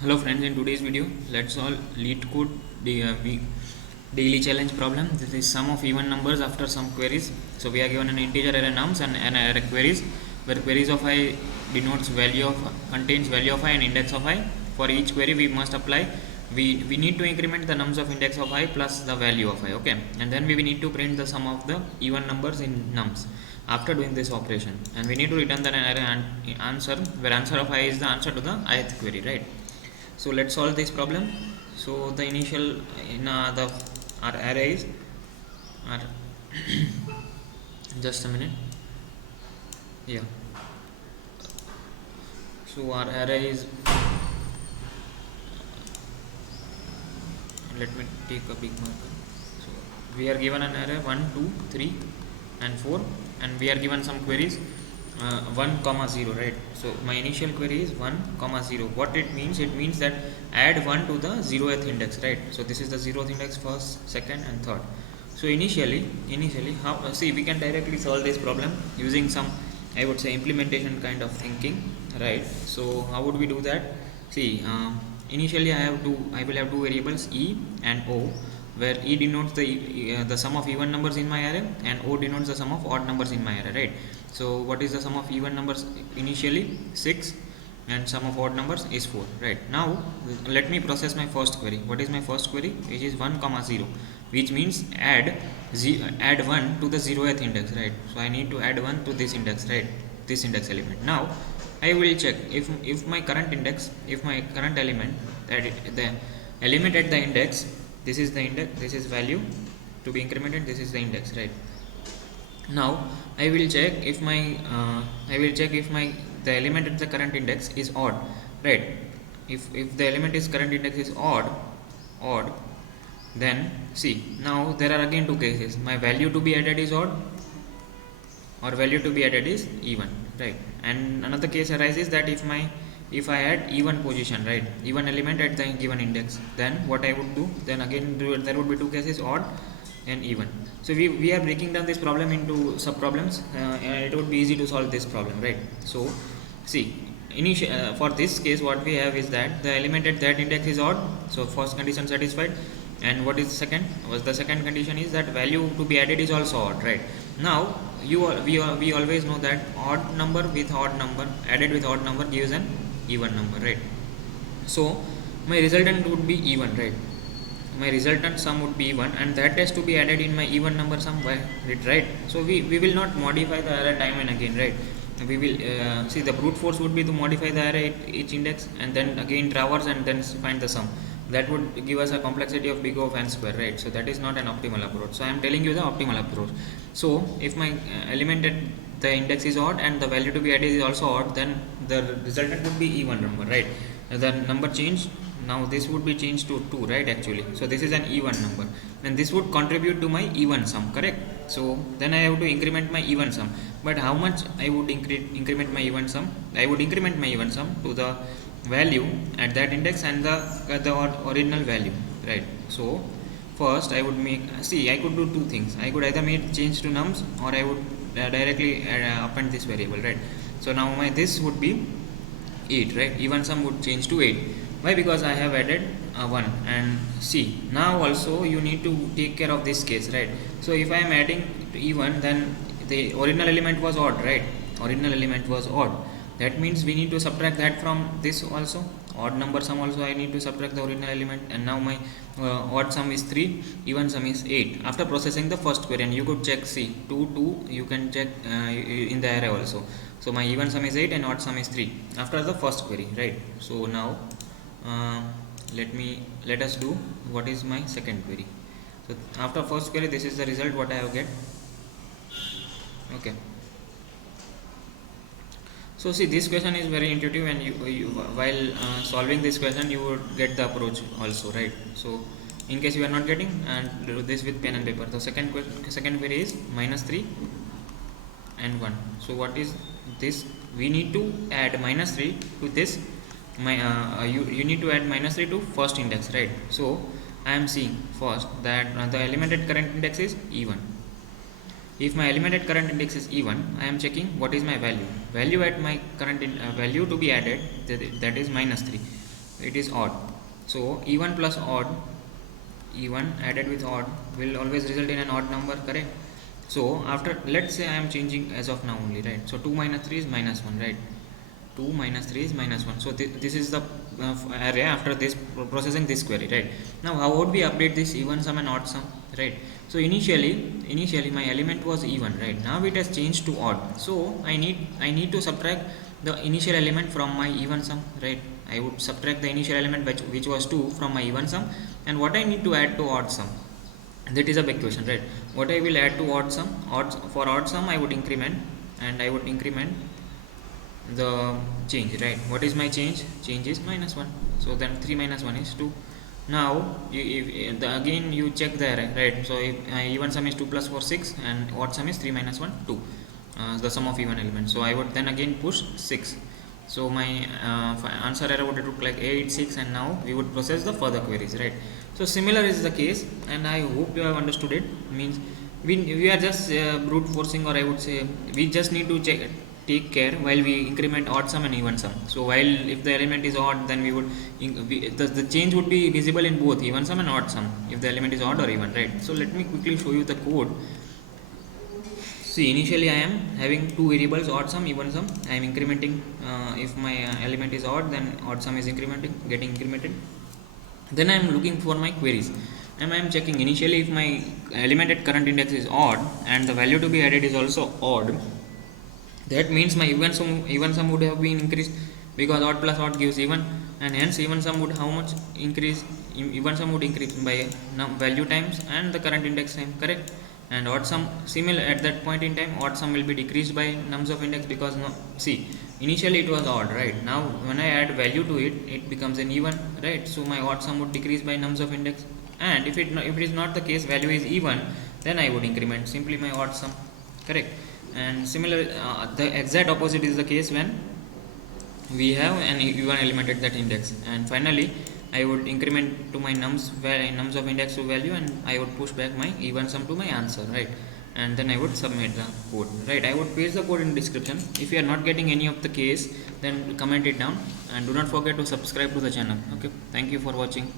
Hello friends, in today's video let's solve Leetcode daily challenge problem. This is sum of even numbers after some queries. So we are given an integer array nums and an array queries where queries of I denotes value of contains value of I and index of I. For each query we must apply we need to increment the nums of index of I plus the value of I, okay, and then we need to print the sum of the even numbers in nums after doing this operation, and we need to return the array answer where answer of I is the answer to the ith query, right? So let's solve this problem. So the initial in the our arrays are just a minute, yeah. So our array is, let me take a big marker. So we are given an array 1 2 3 and 4, and we are given some queries 1 comma 0, right? So my initial query is 1 comma 0. What it means? It means that add 1 to the 0th index, right? So this is the 0th index, first, second and third. So initially how see we can directly solve this problem using some, I would say, implementation kind of thinking, right? So how would we do that? See, initially I will have two variables e and o, where e denotes the sum of even numbers in my array and o denotes the sum of odd numbers in my array, right? So what is the sum of even numbers? Initially 6, and sum of odd numbers is 4, right? Now let me process my first query. What is my first query? Which is 1 comma 0, which means add 1 to the 0th index, right? So I need to add 1 to this index, right? This index element. Now I will check if my current index, if my current element, the element at the index, this is the index, this is value to be incremented, this is the index, right? Now I will check if my the element at the current index is odd, right? If the element is current index is odd, then see, now there are again two cases. My value to be added is odd or value to be added is even, right? And another case arises that if I add even position, right, even element at the given index, then what I would do, then again there would be two cases, odd and even. So we are breaking down this problem into sub problems, and it would be easy to solve this problem, right? So see, for this case what we have is that the element at that index is odd, so first condition satisfied. And what is second? The second condition is that value to be added is also odd, right? Now we always know that odd number with odd number added with odd number gives an even number, right? So my resultant would be even, right? My resultant sum would be even, and that has to be added in my even number sum, right? So we will not modify the array time and again, right? We will see, the brute force would be to modify the array at each index and then again traverse and then find the sum. That would give us a complexity of big O of n square, right? So that is not an optimal approach. So I am telling you the optimal approach. So if my element at the index is odd and the value to be added is also odd, then the resultant would be even number, right? The number changed, now this would be changed to 2, right? Actually, so this is an even number, and this would contribute to my even sum, correct? So then I have to increment my even sum. But how much I would increment my even sum? I would increment my even sum to the value at that index and the original value, right? So first I would I could do two things. I could either make change to nums, or I would directly append this variable, right? So now my this would be 8, right? Even sum would change to 8. Why? Because I have added 1. And see, now also you need to take care of this case, right? So if I am adding to even, then the original element was odd, right? Original element was odd. That means we need to subtract that from this also. Odd number sum also I need to subtract the original element, and now my odd sum is 3, even sum is 8 after processing the first query. And you could check, see, 2 you can check in the array also. So my even sum is 8 and odd sum is 3 after the first query, right? So now let us do what is my second query. So after first query, this is the result what I have get, okay. So see, this question is very intuitive, and you while solving this question you would get the approach also, right? So in case you are not getting, and do this with pen and paper. The second query is -3 and 1. So what is this? We need to add -3 to this. You need to add -3 to first index, right? So I am seeing first that the element at current index is even. If my element at current index is even, I am checking what is my value. Value at my current value to be added, that is -3. it is odd. So even plus odd, even added with odd will always result in an odd number, correct? So after, let's say I am changing as of now only, right? So 2 minus 3 is minus 1, right? 2 minus 3 is minus 1. So this is the array after this processing this query, right? Now how would we update this even sum and odd sum, right? So initially my element was even, right? Now it has changed to odd. So I need to subtract the initial element from my even sum, right? I would subtract the initial element which was 2 from my even sum, and what I need to add to odd sum, that is a big question, right? What I will add to odd sum, for odd sum I would increment, and I would increment the change, right? What is my change? Change is minus 1. So then 3 minus 1 is 2. Now again you check the array, right? So if even sum is 2 plus 4 6, and odd sum is 3 minus 1 2, the sum of even elements. So I would then again push 6. So my answer error would look like 8 6, and now we would process the further queries, right? So similar is the case, and I hope you have understood it. Means we are just brute forcing, or I would say we just need to take care while we increment odd sum and even sum. So while if the element is odd, then we would the change would be visible in both even sum and odd sum if the element is odd or even, right? So let me quickly show you the code. See, initially I am having two variables, odd sum, even sum. I am incrementing, if my element is odd, then odd sum is getting incremented. Then I am looking for my queries, and I am checking initially if my element at current index is odd and the value to be added is also odd. That means my even sum would have been increased, because odd plus odd gives even, and hence even sum would how much increase? Even sum would increase by value times and the current index time, correct? And odd sum, similar at that point in time, odd sum will be decreased by nums of index, because no, see, initially it was odd, right? Now when I add value to it, it becomes an even, right? So my odd sum would decrease by nums of index, and if it is not the case, value is even, then I would increment simply my odd sum, correct? And similar, the exact opposite is the case when we have an even element at that index, and finally I would increment to my nums of index to value, and I would push back my even sum to my answer, right? And then I would submit the code, right? I would paste the code in description. If you are not getting any of the case, then comment it down, and do not forget to subscribe to the channel. Okay, thank you for watching.